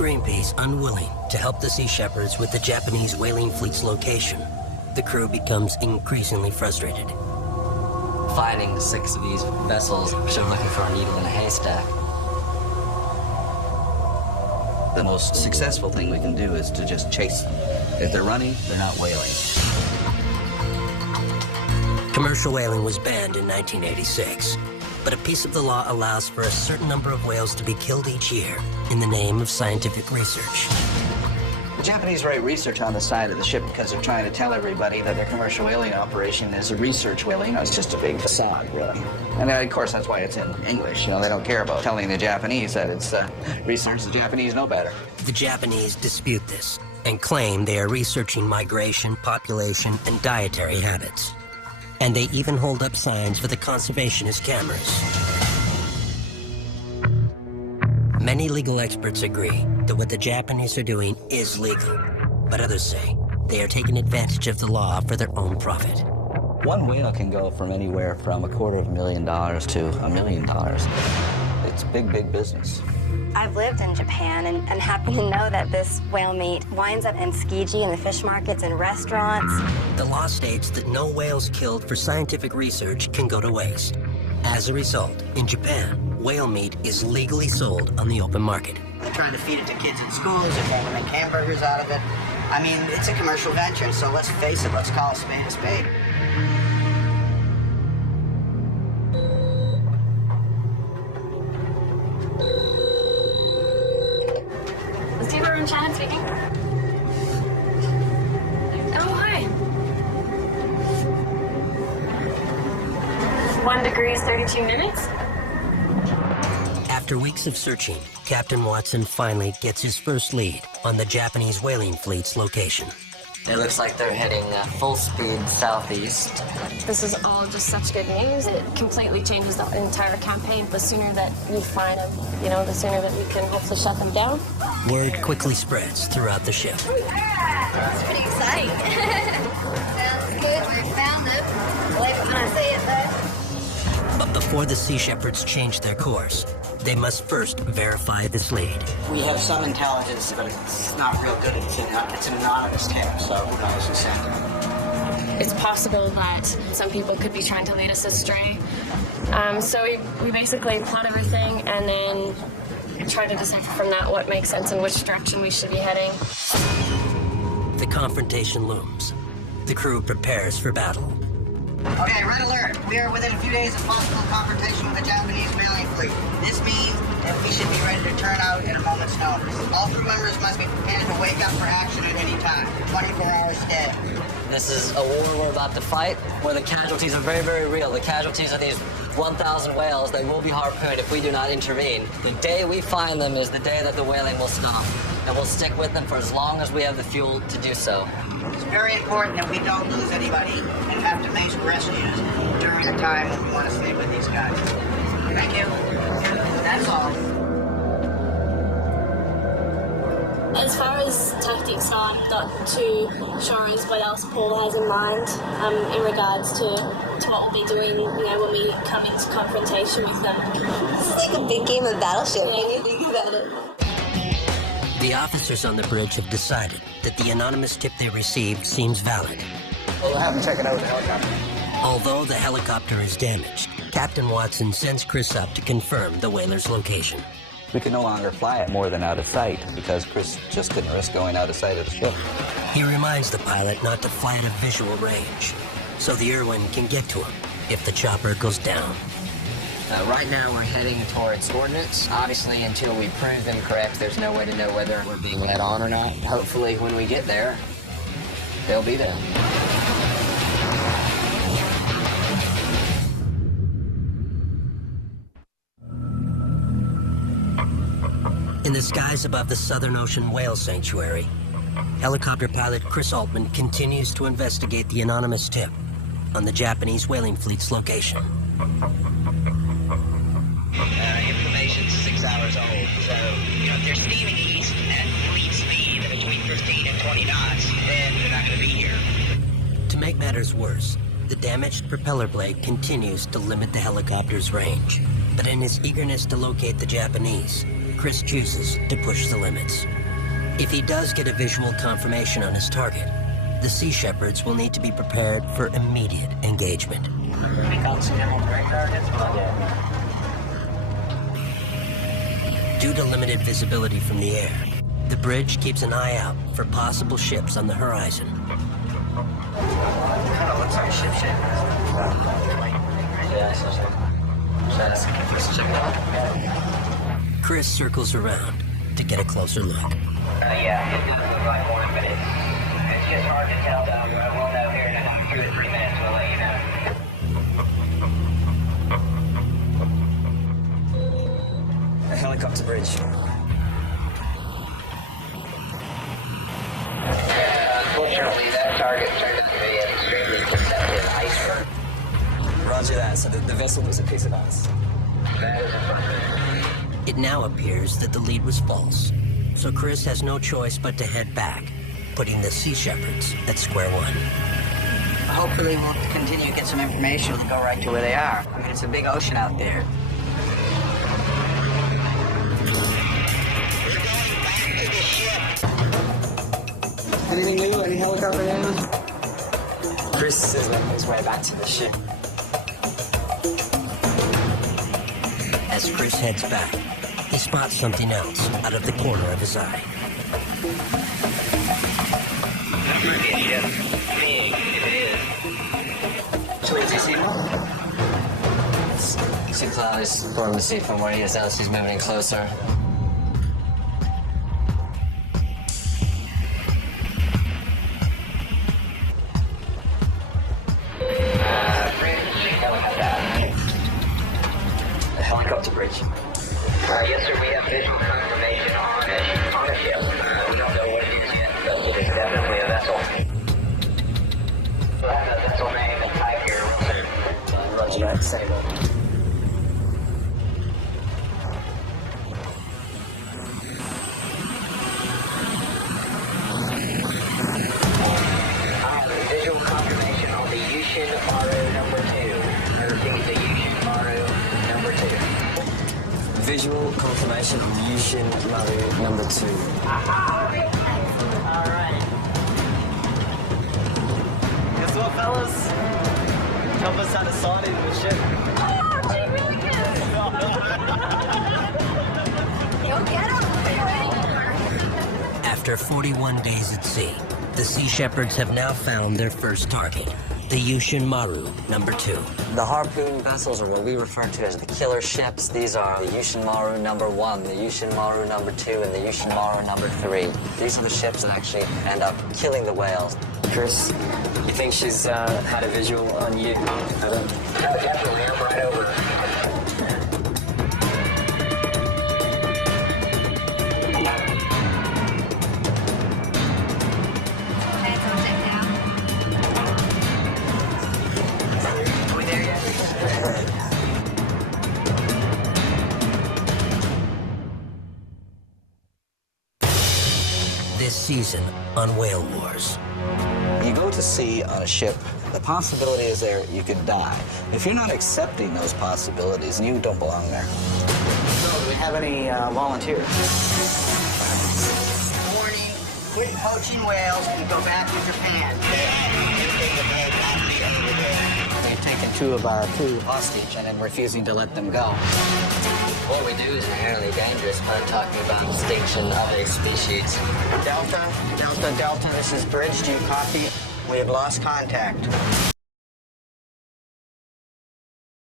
Greenpeace unwilling to help the Sea Shepherds with the Japanese whaling fleet's location, the crew becomes increasingly frustrated. Finding 6 of these vessels, sort of looking for a needle in a haystack. The most successful thing we can do is to just chase them. If they're running, they're not whaling. Commercial whaling was banned in 1986, but a piece of the law allows for a certain number of whales to be killed each year in the name of scientific research. The Japanese write research on the side of the ship because they're trying to tell everybody that their commercial whaling operation is a research whaling. It's just a big facade, really. And of course, that's why it's in English. You know, they don't care about telling the Japanese that it's research. The Japanese know better. The Japanese dispute this and claim they are researching migration, population, and dietary habits. And they even hold up signs for the conservationist cameras. Many legal experts agree that what the Japanese are doing is legal, but others say they are taking advantage of the law for their own profit. One whale can go from anywhere from $250,000 to $1 million. It's big, big business. I've lived in Japan and happen to know that this whale meat winds up in Tsukiji in the fish markets and restaurants. The law states that no whales killed for scientific research can go to waste. As a result, in Japan, whale meat is legally sold on the open market. They're trying to feed it to kids in schools. They're trying to make hamburgers out of it. I mean, it's a commercial venture, so let's face it, let's call a spade a spade. Is Taylor and Shannon speaking? Oh, hi. 1 degree is 32 minutes. After weeks of searching, Captain Watson finally gets his first lead on the Japanese whaling fleet's location. It looks like they're heading full speed southeast. This is all just such good news. It completely changes the entire campaign. The sooner that we find them, the sooner that we can hopefully shut them down. Word quickly spreads throughout the ship. That's pretty exciting. Sounds good. We found it. Believe it when I say it, though. But before the Sea Shepherds change their course, they must first verify this lead. We have some intelligence, but it's not real good. It's an anonymous tip, so who knows who sent it. It's possible that some people could be trying to lead us astray. So we basically plot everything and then try to decipher from that what makes sense and which direction we should be heading. The confrontation looms. The crew prepares for battle. Okay, red alert. We are within a few days of possible confrontation with the Japanese whaling fleet. This means that we should be ready to turn out at a moment's notice. All crew members must be prepared to wake up for action at any time. 24 hours dead. This is a war we're about to fight, where the casualties are very, very real. The casualties of these 1,000 whales, they will be harpooned if we do not intervene. The day we find them is the day that the whaling will stop. And we'll stick with them for as long as we have the fuel to do so. It's very important that we don't lose anybody and have to make rescues during the time when we want to stay with these guys. Thank you. That's all. As far as tactics, I'm not too sure as what else Paul has in mind in regards to what we'll be doing, when we come into confrontation with them. This is like a big game of battleship when you think about it. The officers on the bridge have decided that the anonymous tip they received seems valid. We'll have them check it out with the helicopter. Although the helicopter is damaged, Captain Watson sends Chris up to confirm the whaler's location. We can no longer fly it more than out of sight because Chris just couldn't risk going out of sight of the ship. He reminds the pilot not to fly at a visual range, so the Irwin can get to him if the chopper goes down. Right now we're heading towards coordinates. Obviously, until we prove them correct, there's no way to know whether we're being led on or not. Hopefully, when we get there, they'll be there. In the skies above the Southern Ocean Whale Sanctuary, helicopter pilot Chris Altman continues to investigate the anonymous tip on the Japanese whaling fleet's location. Information's 6 hours old, so, if they're steaming east at lead speed between 15 and 20 knots, then they're not going to be here. To make matters worse, the damaged propeller blade continues to limit the helicopter's range. But in his eagerness to locate the Japanese, Chris chooses to push the limits. If he does get a visual confirmation on his target, the Sea Shepherds will need to be prepared for immediate engagement. Due to limited visibility from the air, the bridge keeps an eye out for possible ships on the horizon. Kind of looks like a ship shape. Chris circles around to get a closer look. Yeah, it does look like one, but it's just hard to tell, though. We'll know here in about 2 to 3 minutes. We'll let you know. A helicopter bridge. Unfortunately, that target turned out to be an extremely deceptive iceberg. Roger that, so the vessel was a piece of ice. That is affirmative. It now appears that the lead was false, so Chris has no choice but to head back, putting the Sea Shepherds at square one. Hopefully we'll continue to get some information and go right to where they are. I mean, it's a big ocean out there. Anything new? Any helicopter news? Chris is making his way back to the ship. As Chris heads back, he spots something else out of the corner of his eye. That might be a ship. Big, if it is. So is this him? It's too close for him to see from where he is as he's moving closer. A helicopter bridge. Yes, sir, we have visual confirmation on a ship. We don't know what it is yet, but it is definitely a vessel. We'll have the vessel name and type here real soon. Roger that, same one. Visual confirmation on the Nisshin Maru number 2. I repeat, the Nisshin Maru number 2. Visual confirmation on Nisshin Maru number 2. Alright. Guess what, fellas? Help us out of sight into the ship. Oh, gee, really good. You'll get them. After 41 days at sea, the Sea Shepherds have now found their first target, the Nisshin Maru number 2. The harpoon vessels are what we refer to as the killer ships. These are the Nisshin Maru number 1, the Nisshin Maru number 2, and the Nisshin Maru number 3. These are the ships that actually end up killing the whales. Chris, you think she's had a visual on you? No, definitely, I'm right over. Hands on deck now. Are we there yet? This season on Whale Wars. You go to sea on a ship, the possibility is there you could die. If you're not accepting those possibilities, you don't belong there. So, do we have any volunteers? Warning, quit poaching whales and go back to Japan. They've taken 2 of our crew hostage and then refusing to let them go. What we do is inherently dangerous when talking about extinction of a species. Delta, this is Bridge. Do you copy? We have lost contact.